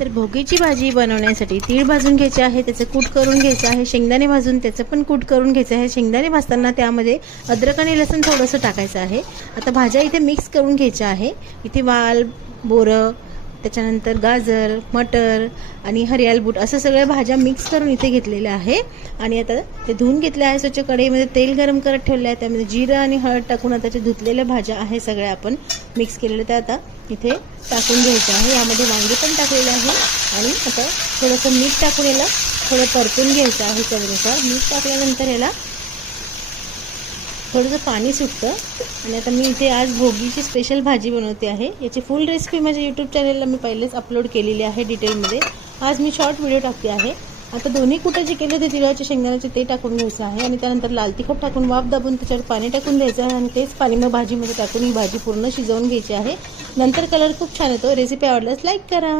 तर भोगीची भाजी बनवण्यासाठी तीळ भाजून घ्यायचे आहे, त्याचं कूट करून घ्यायचं आहे, शेंगदाणे भाजून त्याचं पण कूट करून घ्यायचं आहे। शेंगदाणे भाजताना त्यामध्ये अद्रक आणि लसूण थोडंसं टाकायचं आहे। आता भाज्या इथे मिक्स करून घ्यायच्या आहे। इथे वाल, बोरं, त्याच्यानंतर गाजर, मटर आणि हरियाल बूट असं सगळ्या भाज्या मिक्स करून इथे घेतलेल्या आहे। आणि आता ते धुवून घेतले आहे। स्वच्छ कढईमध्ये तेल गरम करत ठेवले आहे, त्यामध्ये जिरं आणि हळद टाकून आता त्या धुतलेल्या भाज्या आहे सगळ्या आपण मिक्स केलेल्या त्या आता इथे टाकून घ्यायचं आहे। यामध्ये वांगे पण टाकलेले आहे आणि आता थोडंसं मीठ टाकून याला थोडं परतून घ्यायचं आहे। चवीनुसार मीठ टाकल्यानंतर याला थोडंसं पाणी सुटतं। आणि आता मी इथे आज भोगीची स्पेशल भाजी बनवते आहे। याची फुल रेसिपी माझ्या यूट्यूब चॅनलला मी पहिलेच अपलोड केलेली आहे डिटेलमध्ये। आज मी शॉर्ट व्हिडिओ टाकते आहे। आता दोन्ही कुटं जे केले ते तिळाचे शेंगदाण्याचे ते टाकून घ्यायचं आहे आणि त्यानंतर लाल तिखट टाकून वाफ दाबून त्याच्यावर पाणी टाकून द्यायचं आहे आणि तेच पाणी मग भाजीमध्ये टाकून ही भाजी पूर्ण शिजवून घ्यायची आहे। नंतर कलर खूप छान येतो। रेसिपी आवडल्यास लाईक करा।